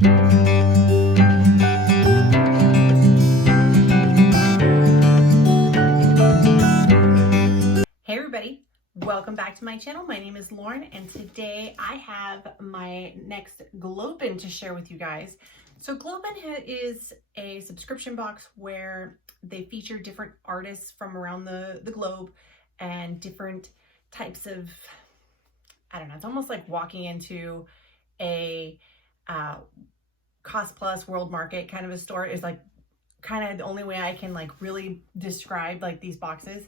Hey everybody, welcome back to my channel. My name is Lauren and today I have my next GlobeIn to share with you guys. So GlobeIn is a subscription box where they feature different artists from around the globe and different types of, I don't know, it's almost like walking into a cost plus world market kind of a store. Is like kind of the only way I can like really describe like these boxes.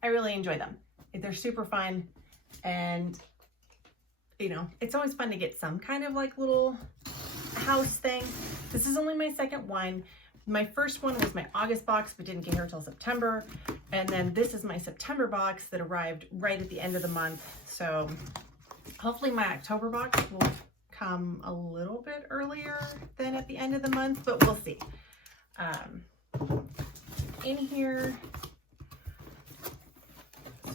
I really enjoy them. They're super fun, and you know, it's always fun to get some kind of like little house thing. This is only my second one. My first one was my August box, but didn't get here until September. And then this is my September box that arrived right at the end of the month. So hopefully my October box will come a little bit earlier than at the end of the month, but we'll see. In here,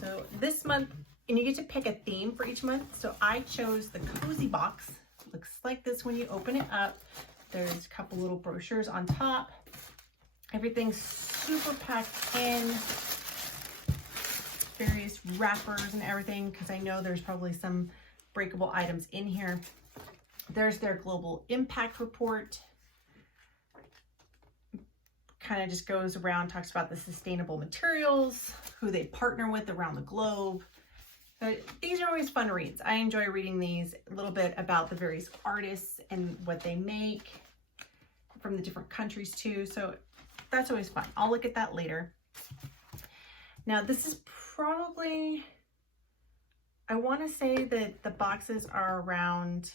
so this month, and you get to pick a theme for each month. So I chose the cozy box. Looks like this when you open it up. There's a couple little brochures on top. Everything's super packed in. Various wrappers and everything, because I know there's probably some breakable items in here. There's their global impact report. Kind of just goes around, talks about the sustainable materials, who they partner with around the globe. But these are always fun reads. I enjoy reading these, a little bit about the various artists and what they make from the different countries too. So that's always fun. I'll look at that later. Now this is probably, I want to say that the boxes are around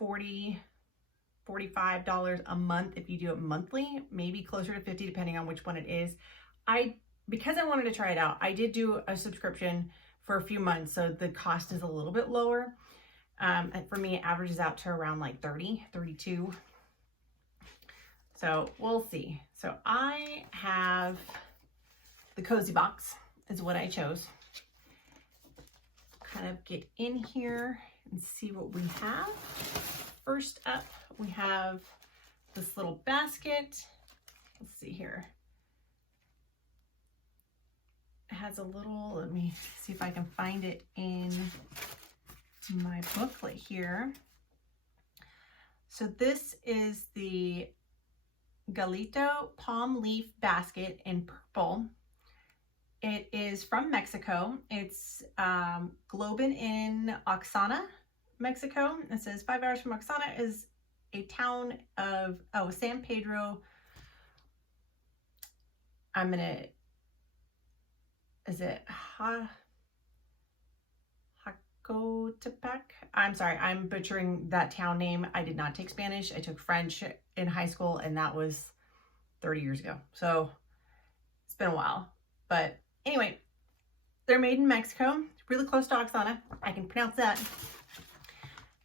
$45 a month if you do it monthly, maybe closer to 50 depending on which one it is. Because I wanted to try it out, I did do a subscription for a few months, so the cost is a little bit lower. And for me, it averages out to around like 30, 32. So we'll see. So I have the cozy box is what I chose. Kind of get in here and see what we have. First up, we have this little basket. Let's see here. It has a little, let me see if I can find it in my booklet here. So this is the Gallito palm leaf basket in purple. It is from Mexico. It's GlobIn in Oaxaca, Mexico. It says 5 hours from Oaxaca is a town of, San Pedro. Is it Hakotepec? I'm sorry, I'm butchering that town name. I did not take Spanish. I took French in high school, and that was 30 years ago. So it's been a while. But anyway, they're made in Mexico, really close to Oaxaca. I can pronounce that.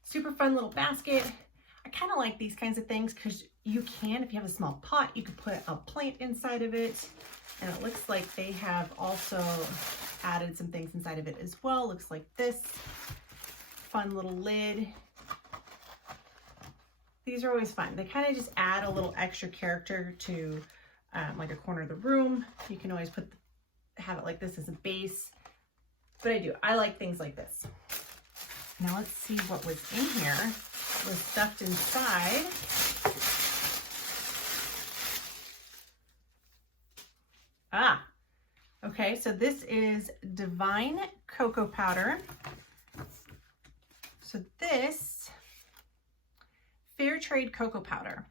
Super fun little basket. I kind of like these kinds of things because you can, if you have a small pot, you could put a plant inside of it. And it looks like they have also added some things inside of it as well. Looks like this fun little lid. These are always fun. They kind of just add a little extra character to like a corner of the room. You can always have it like this as a base. But I like things like this. Now let's see what was in here. What was stuffed inside. Okay, so this is Divine Cocoa Powder. So this fair trade cocoa powder.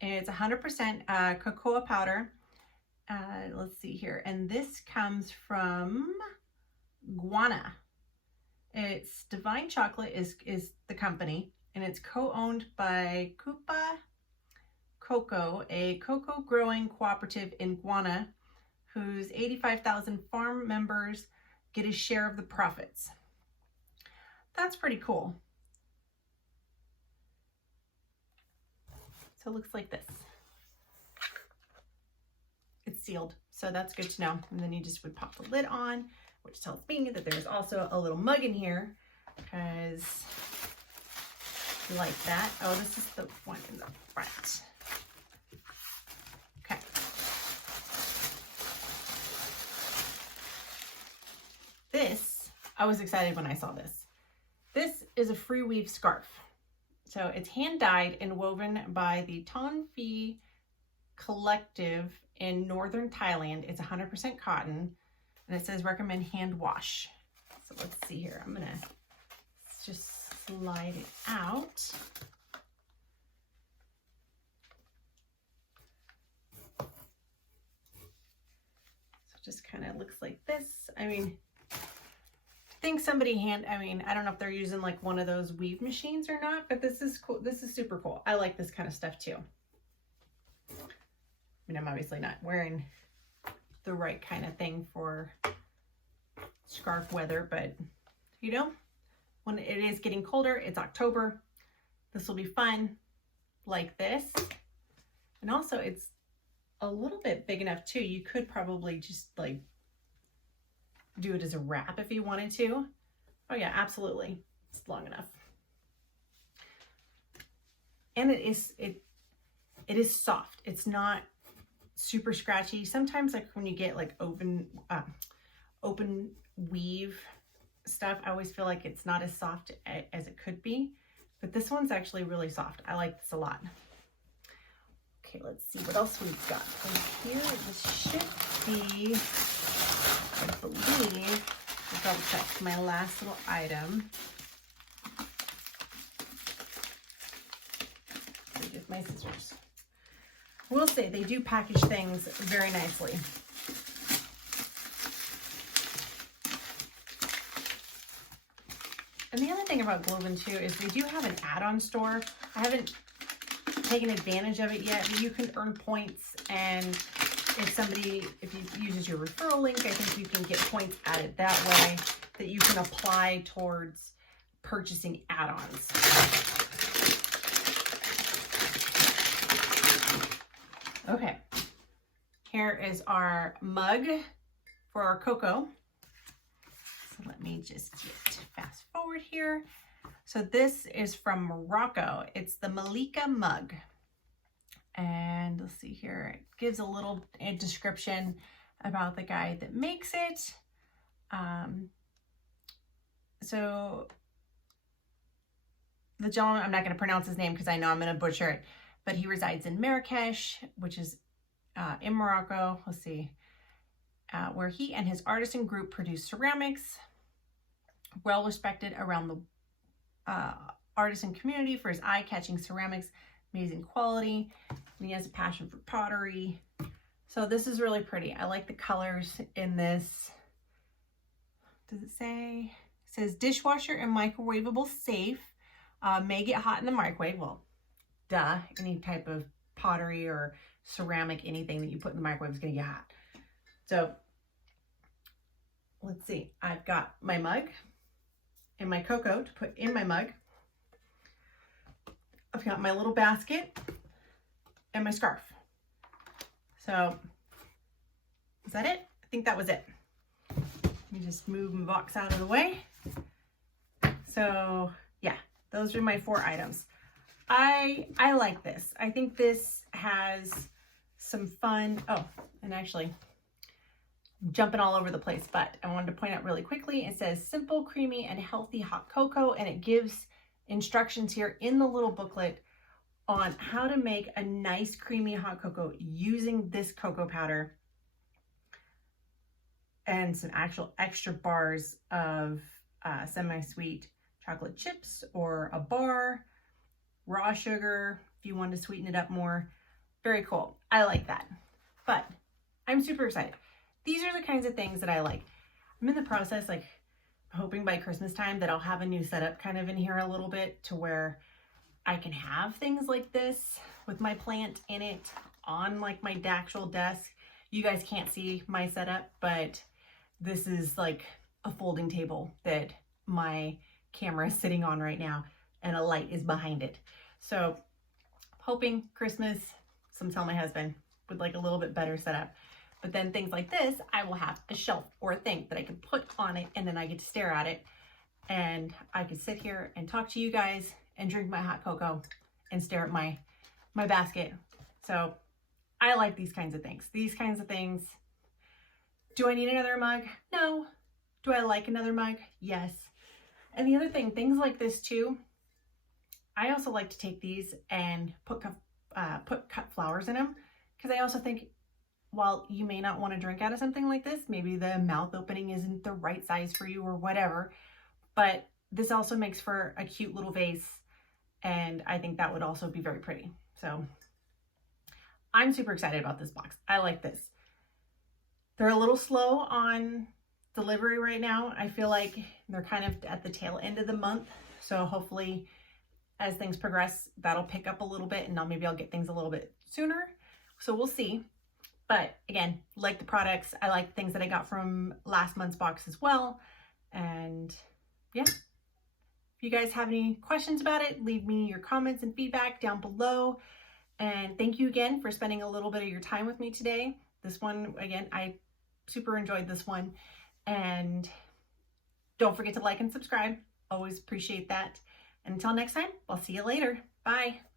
It's 100% cocoa powder. Let's see here. And this comes from Guana. It's Divine Chocolate is the company, and it's co-owned by Kuapa Kokoo, a cocoa growing cooperative in Guana, whose 85,000 farm members get a share of the profits. That's pretty cool. So it looks like this. It's sealed, so that's good to know. And then you just would pop the lid on, which tells me that there's also a little mug in here, because like that. Oh, this is the one in the front. Okay. This, I was excited when I saw this. This is a free weave scarf. So it's hand dyed and woven by the Ton Phi Collective in northern Thailand. It's 100% cotton, and it says recommend hand wash. So let's see here. I'm gonna just slide it out. So it just kind of looks like this. I mean, I think somebody I don't know if they're using like one of those weave machines or not, but this is cool. This is super cool. I like this kind of stuff too. I mean, I'm obviously not wearing the right kind of thing for scarf weather, but you know, when it is getting colder, it's October, this will be fun, like this. And also it's a little bit big enough too. You could probably just like do it as a wrap if you wanted to. Oh yeah, absolutely. It's long enough. And it is soft. It's not super scratchy. Sometimes like when you get like open weave stuff, I always feel like it's not as soft as it could be, but this one's actually really soft. I like this a lot. Okay, let's see what else we've got. So here, this should be, I believe, I'll double check my last little item. With my scissors. We'll say they do package things very nicely. And the other thing about GlobIn too is they do have an add-on store. I haven't taken advantage of it yet, but you can earn points, and if you uses your referral link, I think you can get points added that way that you can apply towards purchasing add-ons. Okay, here is our mug for our Kokoo. So let me just get fast forward here. So this is from Morocco. It's the Malika mug. And let's see here, it gives a little description about the guy that makes it. So the gentleman, I'm not going to pronounce his name because I know I'm going to butcher it, but he resides in Marquet, which is in Morocco. Let's see, where he and his artisan group produce ceramics, well respected around the artisan community for his eye-catching ceramics, amazing quality, and he has a passion for pottery. So this is really pretty. I like the colors in this. Does it say? It says dishwasher and microwavable safe. May get hot in the microwave. Well, duh, any type of pottery or ceramic, anything that you put in the microwave is gonna get hot. So let's see, I've got my mug and my Kokoo to put in my mug. I've got my little basket and my scarf. So is that it? I think that was it. Let me just move my box out of the way. So yeah, those are my 4 items. I like this. I think this has some fun. Oh, and actually jumping all over the place, but I wanted to point out really quickly, it says simple, creamy, and healthy hot cocoa, and it gives instructions here in the little booklet on how to make a nice creamy hot cocoa using this cocoa powder and some actual extra bars of semi-sweet chocolate chips or a bar, raw sugar if you want to sweeten it up more. Very cool. I like that. But I'm super excited. These are the kinds of things that I like. I'm in the process, like hoping by Christmas time that I'll have a new setup kind of in here a little bit to where I can have things like this with my plant in it on like my actual desk. You guys can't see my setup, but this is like a folding table that my camera is sitting on right now and a light is behind it. So hoping Christmas, tell my husband, would like a little bit better setup. But then things like this, I will have a shelf or a thing that I can put on it, and then I get to stare at it, and I can sit here and talk to you guys and drink my hot cocoa and stare at my basket. So I like these kinds of things. These kinds of things. Do I need another mug? No. Do I like another mug? Yes. And the other thing, things like this too, I also like to take these and put cut flowers in them, because I also think, while you may not want to drink out of something like this, maybe the mouth opening isn't the right size for you or whatever, but this also makes for a cute little vase, and I think that would also be very pretty. So I'm super excited about this box. I like this. They're a little slow on delivery right now. I feel like they're kind of at the tail end of the month, so hopefully as things progress, that'll pick up a little bit, and maybe I'll get things a little bit sooner. So we'll see. But again, like the products, I like things that I got from last month's box as well. And yeah, if you guys have any questions about it, leave me your comments and feedback down below. And thank you again for spending a little bit of your time with me today. This one, again, I super enjoyed this one. And don't forget to like and subscribe. Always appreciate that. And until next time, I'll see you later. Bye.